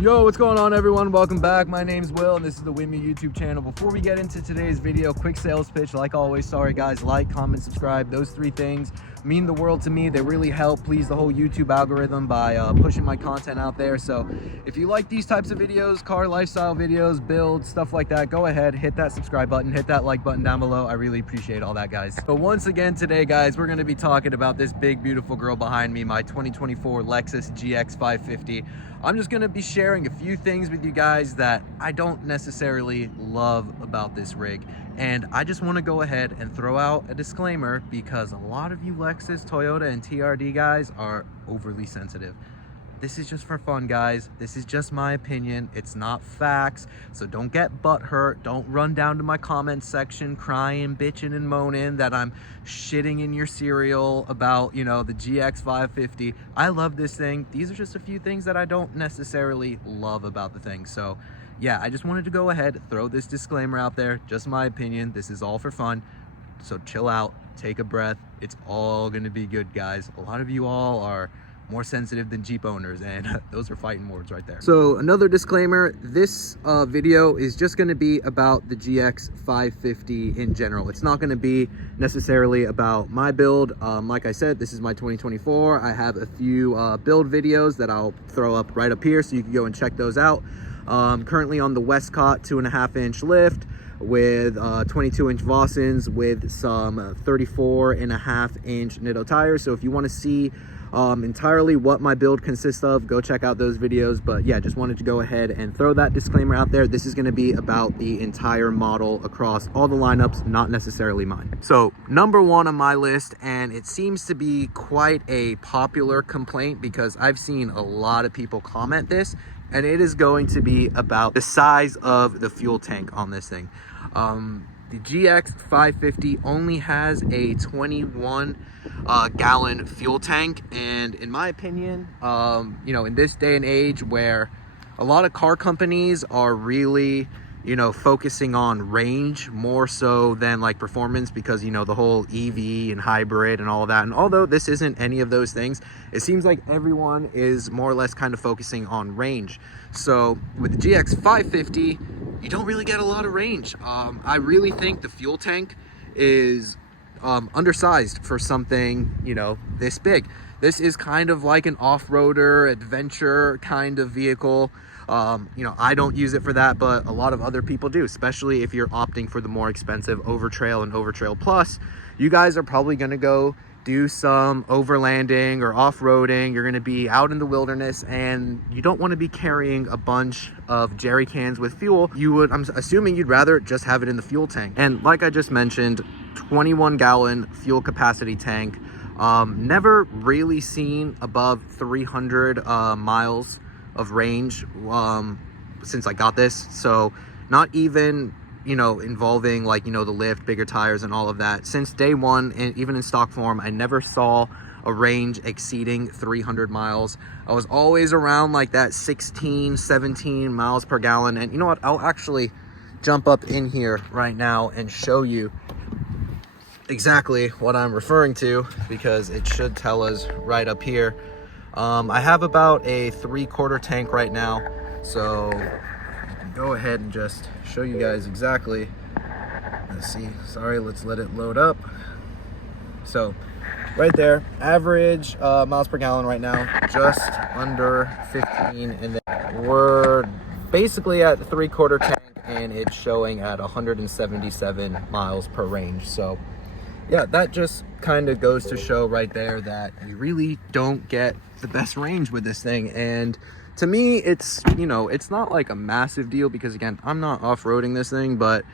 Yo, what's going on, everyone? Welcome back. My name's Will and this is the Wimmy YouTube channel. Before we get into today's video, quick sales pitch. Like always, sorry guys, like, comment, subscribe. Those three things mean the world to me. They really help please the whole YouTube algorithm by pushing my content out there. So if you like these types of videos, car lifestyle videos, builds, stuff like that, go ahead, hit that subscribe button, hit that like button down below. I really appreciate all that, guys. But once again today, guys, we're going to be talking about this big beautiful girl behind me, my 2024 Lexus GX 550. I'm just going to be sharing a few things with you guys that I don't necessarily love about this rig. And I just want to go ahead and throw out a disclaimer because a lot of you Lexus, Toyota, and TRD guys are overly sensitive. This is just for fun, guys. This is just my opinion. It's not facts. So don't get butthurt. Don't run down to my comment section crying, bitching, and moaning that I'm shitting in your cereal about, you know, the GX 550. I love this thing. These are just a few things that I don't necessarily love about the thing. So yeah, I just wanted to go ahead, throw this disclaimer out there. Just my opinion. This is all for fun. So chill out, take a breath. It's all gonna be good, guys. A lot of you all are more sensitive than Jeep owners, and those are fighting words right there. So another disclaimer, this video is just going to be about the GX 550 in general. It's not going to be necessarily about my build. Like I said, this is my 2024. I have a few build videos that I'll throw up right up here so you can go and check those out. Currently on the Westcott 2.5-inch lift with 22-inch Vossens with some 34.5-inch Nitto tires. So if you want to see entirely what my build consists of, go check out those videos. But yeah, just wanted to go ahead and throw that disclaimer out there. This is going to be about the entire model across all the lineups, not necessarily mine. So number one on my list, and it seems to be quite a popular complaint because I've seen a lot of people comment this, and it is going to be about the size of the fuel tank on this thing. The GX 550 only has a 21 gallon fuel tank, and in my opinion, you know, in this day and age where a lot of car companies are really, you know, focusing on range more so than like performance, because, you know, the whole EV and hybrid and all of that, and although this isn't any of those things, it seems like everyone is more or less kind of focusing on range. So with the GX 550, you don't really get a lot of range. I really think the fuel tank is undersized for something, you know, this big. This is kind of like an off-roader adventure kind of vehicle. You know, I don't use it for that, but a lot of other people do, especially if you're opting for the more expensive Overtrail and Overtrail Plus. You guys are probably going to go do some overlanding or off-roading. You're going to be out in the wilderness, and you don't want to be carrying a bunch of jerry cans with fuel. I'm assuming you'd rather just have it in the fuel tank. And like I just mentioned, 21 gallon fuel capacity tank. Never really seen above 300 miles of range since I got this. So not even, you know, involving like, you know, the lift, bigger tires and all of that. Since day one, and even in stock form, I never saw a range exceeding 300 miles. I was always around like that 16, 17 miles per gallon. And you know what? I'll actually jump up in here right now and show you exactly what I'm referring to, because it should tell us right up here. I have about a 3/4 tank right now. So go ahead and just show you guys exactly. Let's see, sorry, let's let it load up. So right there, average miles per gallon right now, just under 15, and then we're basically at 3/4 tank, and it's showing at 177 miles per range. So yeah, that just kind of goes to show right there that you really don't get the best range with this thing. And to me, it's, you know, it's not like a massive deal because, again, I'm not off-roading this thing, but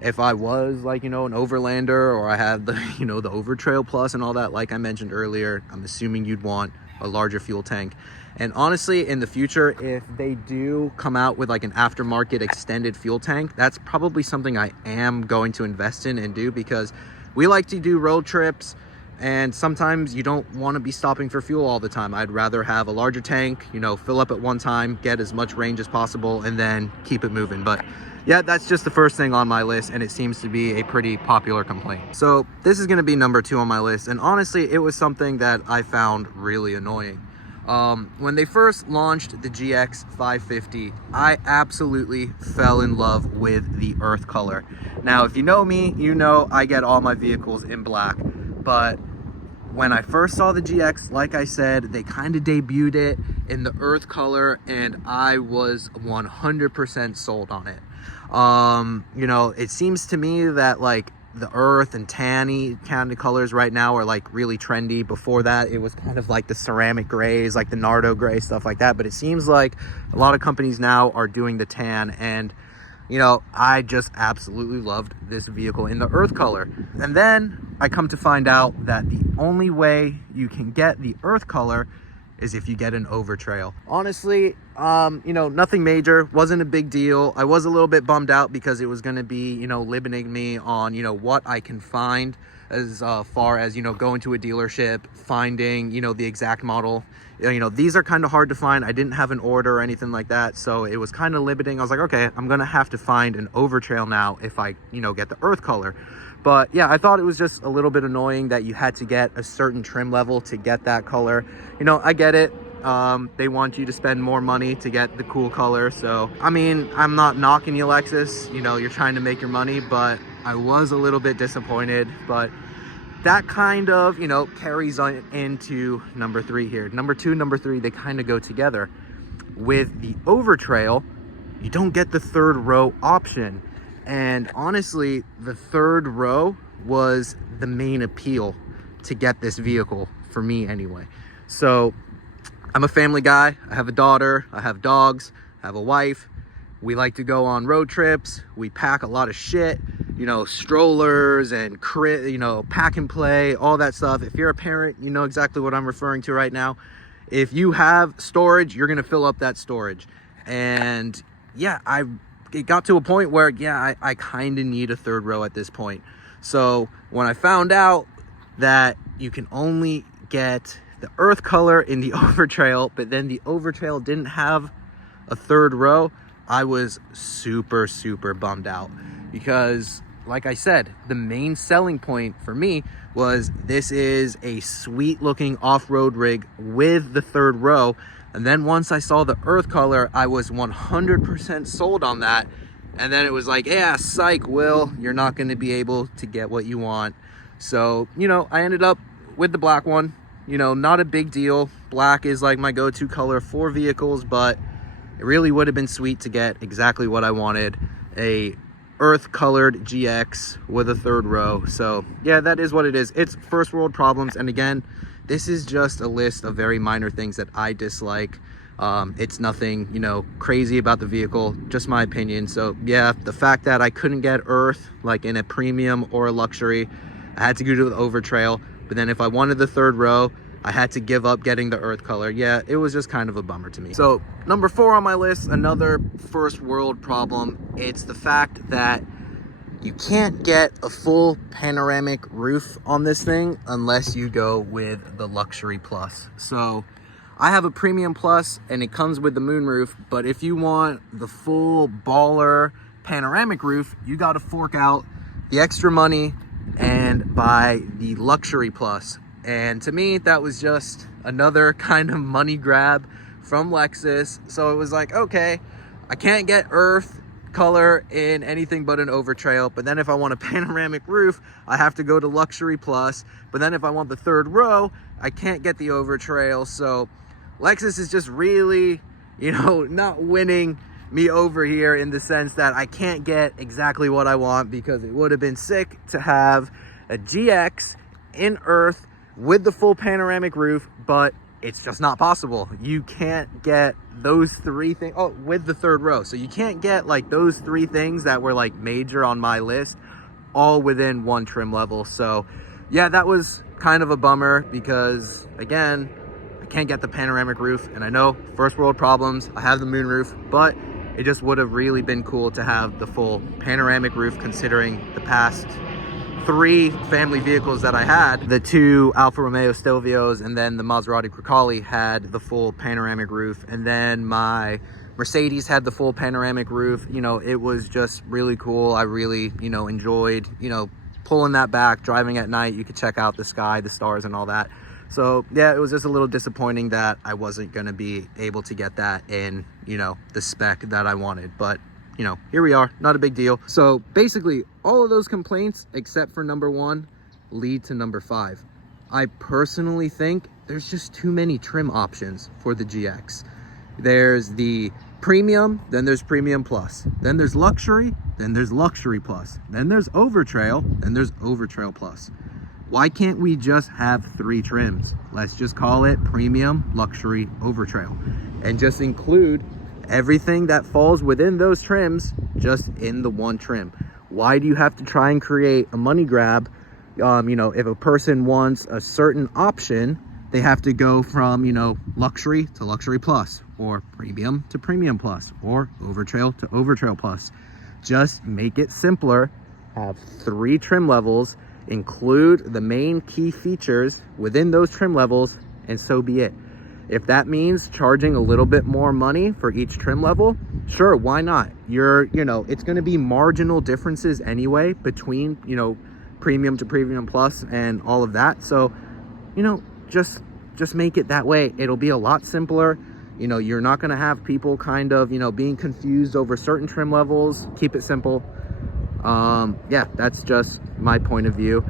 if I was like, you know, an overlander, or I had the, you know, the Overtrail Plus and all that, like I mentioned earlier, I'm assuming you'd want a larger fuel tank. And honestly, in the future, if they do come out with like an aftermarket extended fuel tank, that's probably something I am going to invest in and do, because we like to do road trips, and sometimes you don't want to be stopping for fuel all the time. I'd rather have a larger tank, you know, fill up at one time, get as much range as possible, and then keep it moving. But yeah, that's just the first thing on my list, and it seems to be a pretty popular complaint. So this is going to be number 2 on my list, and honestly, it was something that I found really annoying. When they first launched the GX 550, I absolutely fell in love with the earth color. Now, if you know me, you know I get all my vehicles in black, but when I first saw the GX, like I said, they kind of debuted it in the earth color, and I was 100% sold on it. You know, it seems to me that like the earth and tanny kind of colors right now are like really trendy. Before that, it was kind of like the ceramic grays, like the Nardo gray, stuff like that. But it seems like a lot of companies now are doing the tan, and you know, I just absolutely loved this vehicle in the earth color. And then I come to find out that the only way you can get the earth color is if you get an overtrail. Honestly, you know, nothing major, wasn't a big deal. I was a little bit bummed out because it was going to be, you know, limiting me on, you know, what I can find as far as, you know, going to a dealership, finding, you know, the exact model. You know, these are kind of hard to find. I didn't have an order or anything like that, so it was kind of limiting. I was like, okay, I'm gonna have to find an overtrail now if I, you know, get the earth color. But yeah, I thought it was just a little bit annoying that you had to get a certain trim level to get that color. You know, I get it. They want you to spend more money to get the cool color. So, I mean, I'm not knocking you, Lexus. You know, you're trying to make your money, but I was a little bit disappointed. But that kind of, you know, carries on into number 3 here. Number 2, number 3, they kind of go together. With the overtrail, you don't get the third row option. And honestly, the third row was the main appeal to get this vehicle, for me anyway. So I'm a family guy. I have a daughter, I have dogs, I have a wife. We like to go on road trips. We pack a lot of shit, you know, strollers and you know, pack and play, all that stuff. If you're a parent, you know exactly what I'm referring to right now. If you have storage, you're gonna fill up that storage. And yeah, it got to a point where, yeah, I kind of need a third row at this point. So when I found out that you can only get the earth color in the overtrail, but then the overtrail didn't have a third row, I was super, super bummed out. Because like I said, the main selling point for me was this is a sweet looking off-road rig with the third row. And then once I saw the earth color, I was 100% sold on that. And then it was like, yeah, psych, Will, you're not going to be able to get what you want. So, you know, I ended up with the black one. You know, not a big deal. Black is like my go-to color for vehicles, but it really would have been sweet to get exactly what I wanted. A earth colored GX with a third row. So yeah, that is what it is. It's first world problems. And again, this is just a list of very minor things that I dislike. It's nothing, you know, crazy about the vehicle, just my opinion. So yeah, the fact that I couldn't get earth like in a premium or a luxury, I had to go to the overtrail. But then if I wanted the third row, I had to give up getting the earth color. Yeah, it was just kind of a bummer to me. So number 4 on my list, another first world problem. It's the fact that you can't get a full panoramic roof on this thing unless you go with the luxury plus. So I have a premium plus and it comes with the moonroof, but if you want the full baller panoramic roof, you got to fork out the extra money and buy the luxury plus. And to me, that was just another kind of money grab from Lexus. So it was like, okay, I can't get earth color in anything but an overtrail, but then if I want a panoramic roof, I have to go to luxury plus. But then if I want the third row, I can't get the overtrail. So Lexus is just really, you know, not winning me over here in the sense that I can't get exactly what I want, because it would have been sick to have a GX in earth with the full panoramic roof, but it's just not possible. You can't get those 3 things, oh, with the third row. So you can't get like those 3 things that were like major on my list all within one trim level. So yeah, that was kind of a bummer because again, I can't get the panoramic roof, and I know first world problems, I have the moonroof, but it just would have really been cool to have the full panoramic roof, considering the past 3 family vehicles that I had, the 2 Alfa Romeo Stelvios and then the Maserati Grecale had the full panoramic roof, and then my Mercedes had the full panoramic roof. You know, it was just really cool. I really, you know, enjoyed, you know, pulling that back, driving at night. You could check out the sky, the stars and all that. So yeah, it was just a little disappointing that I wasn't going to be able to get that in, you know, the spec that I wanted. But, you know, here we are, not a big deal. So basically all of those complaints, except for number 1, lead to number 5. I personally think there's just too many trim options for the GX. There's the premium, then there's premium plus, then there's luxury, then there's luxury plus, then there's overtrail, then there's overtrail plus. Why can't we just have 3 trims? Let's just call it premium, luxury, overtrail, and just include everything that falls within those trims just in the one trim. Why do you have to try and create a money grab? You know, if a person wants a certain option, they have to go from, you know, luxury to luxury plus, or premium to premium plus, or overtrail to overtrail plus. Just make it simpler. Have 3 trim levels, include the main key features within those trim levels, and so be it. If that means charging a little bit more money for each trim level, sure, why not? You know, it's going to be marginal differences anyway between, you know, premium to premium plus and all of that. So, you know, just make it that way. It'll be a lot simpler. You know, you're not going to have people kind of, you know, being confused over certain trim levels. Keep it simple. Yeah, that's just my point of view.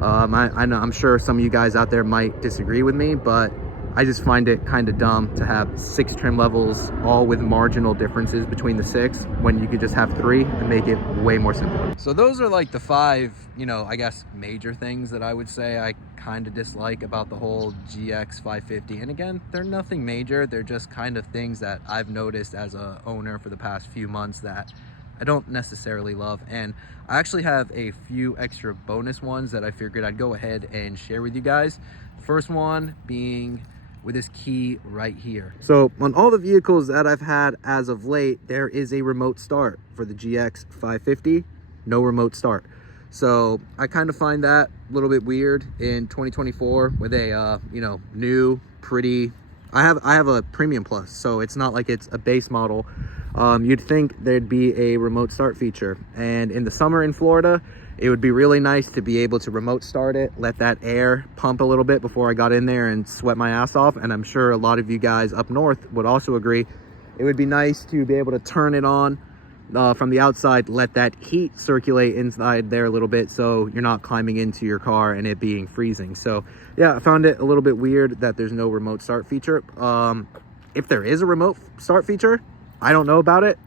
I know, I'm sure some of you guys out there might disagree with me, but I just find it kind of dumb to have 6 trim levels, all with marginal differences between the 6, when you could just have 3 and make it way more simple. So those are like the 5, you know, I guess major things that I would say I kind of dislike about the whole GX 550. And again, they're nothing major. They're just kind of things that I've noticed as a owner for the past few months that I don't necessarily love. And I actually have a few extra bonus ones that I figured I'd go ahead and share with you guys. First one being with this key right here. So on all the vehicles that I've had as of late, there is a remote start. For the GX 550, no remote start. So I kind of find that a little bit weird in 2024 with a you know, new, pretty, I have a premium plus, so it's not like it's a base model. You'd think there'd be a remote start feature, and in the summer in Florida, it would be really nice to be able to remote start it, let that air pump a little bit before I got in there and sweat my ass off. And I'm sure a lot of you guys up north would also agree. It would be nice to be able to turn it on from the outside, let that heat circulate inside there a little bit, so you're not climbing into your car and it being freezing. So yeah, I found it a little bit weird that there's no remote start feature. If there is a remote start feature, I don't know about it.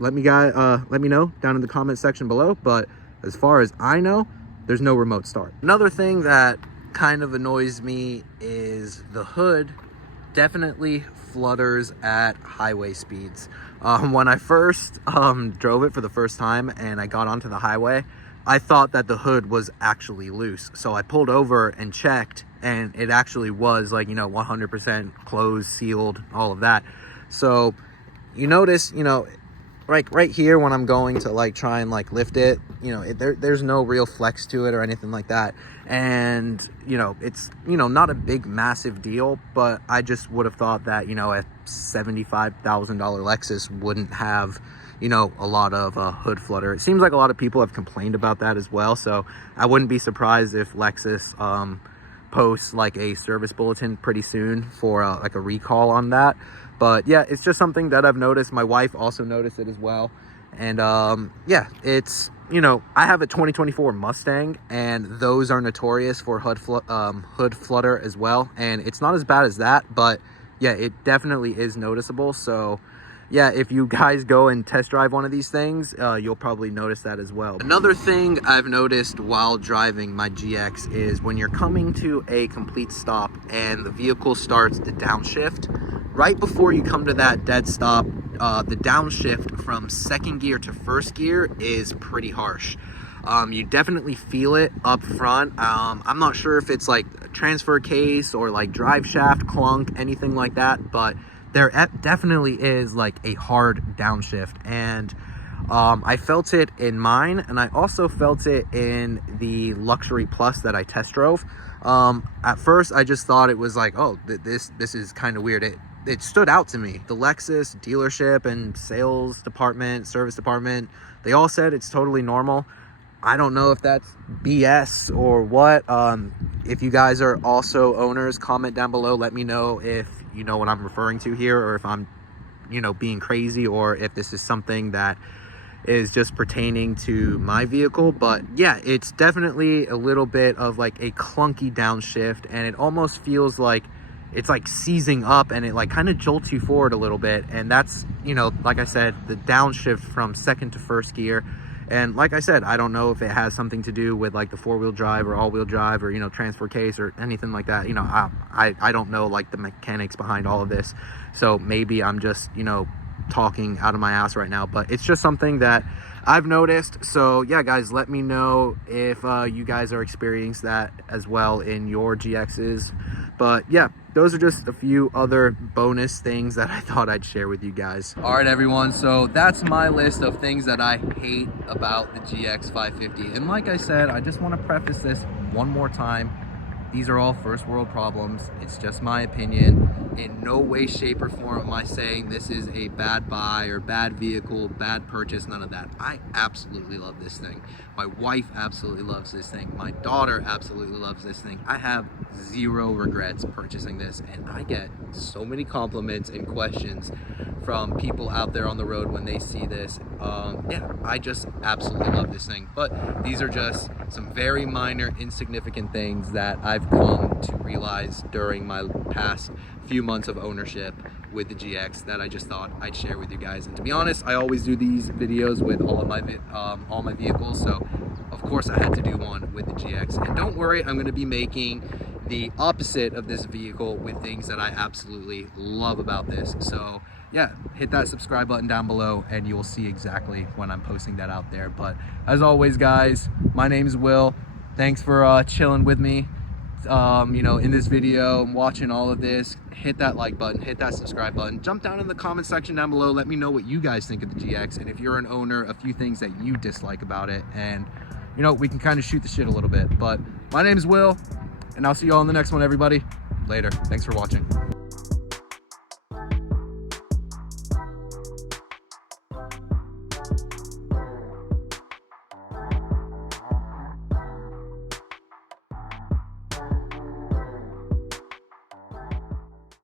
Let me know down in the comment section below. But as far as I know, there's no remote start. Another thing that kind of annoys me is the hood definitely flutters at highway speeds. When I first drove it for the first time and I got onto the highway, I thought that the hood was actually loose. So I pulled over and checked, and it actually was, like, you know, 100% closed, sealed, all of that. So you notice, you know, right here when I'm going to like try and like lift it, you know, there's no real flex to it or anything like that. And, you know, it's, you know, not a big massive deal, but I just would have thought that, you know, a $75,000 Lexus wouldn't have, you know, a lot of hood flutter. It seems like a lot of people have complained about that as well. So I wouldn't be surprised if Lexus posts like a service bulletin pretty soon for like a recall on that. But yeah, it's just something that I've noticed. My wife also noticed it as well. And yeah, it's, you know, I have a 2024 Mustang, and those are notorious for hood flutter as well. And it's not as bad as that, but yeah, it definitely is noticeable. So yeah, if you guys go and test drive one of these things, you'll probably notice that as well. Another thing I've noticed while driving my GX is when you're coming to a complete stop and the vehicle starts to downshift, right before you come to that dead stop, the downshift from second gear to first gear is pretty harsh. You definitely feel it up front. I'm not sure if it's like a transfer case or like drive shaft clunk, anything like that, but there definitely is like a hard downshift. And I felt it in mine, and I also felt it in the Luxury Plus that I test drove. At first I just thought it was like, oh, this is kind of weird. It stood out to me. The Lexus dealership and sales department, service department, they all said it's totally normal. I don't know if that's BS or what. If you guys are also owners, comment down below. Let me know if you know what I'm referring to here, or if I'm, you know, being crazy, or if this is something that is just pertaining to my vehicle. But yeah, it's definitely a little bit of like a clunky downshift, and it almost feels like it's like seizing up, and it like kind of jolts you forward a little bit. And that's, you know, like I said, the downshift from second to first gear. And like I said, I don't know if it has something to do with like the four-wheel drive or all-wheel drive, or, you know, transfer case or anything like that. You know, I don't know like the mechanics behind all of this. So maybe I'm just, you know, talking out of my ass right now, but it's just something that I've noticed. So yeah, guys, let me know if you guys are experiencing that as well in your GXs. But yeah, those are just a few other bonus things that I thought I'd share with you guys. All right, everyone, so that's my list of things that I hate about the GX 550. And like I said, I just want to preface this one more time. These are all first world problems. It's just my opinion. In no way, shape, or form am I saying this is a bad buy or bad vehicle, bad purchase, none of that. I absolutely love this thing. My wife absolutely loves this thing. My daughter absolutely loves this thing. I have zero regrets purchasing this, and I get so many compliments and questions from people out there on the road when they see this. Yeah, I just absolutely love this thing. But these are just some very minor, insignificant things that I've come to realize during my past few months of ownership with the GX that I just thought I'd share with you guys. And to be honest, I always do these videos with all my vehicles, so of course I had to do one with the GX. And don't worry, I'm going to be making the opposite of this vehicle with things that I absolutely love about this. So yeah, hit that subscribe button down below and you'll see exactly when I'm posting that out there. But as always, guys, my name is Will. Thanks for chilling with me, you know, in this video and watching all of this. Hit that like button, hit that subscribe button, jump down in the comment section down below. Let me know what you guys think of the GX, and if you're an owner, a few things that you dislike about it, and you know, we can kind of shoot the shit a little bit. But my name is Will, and I'll see you all in the next one, everybody. Later. Thanks for watching.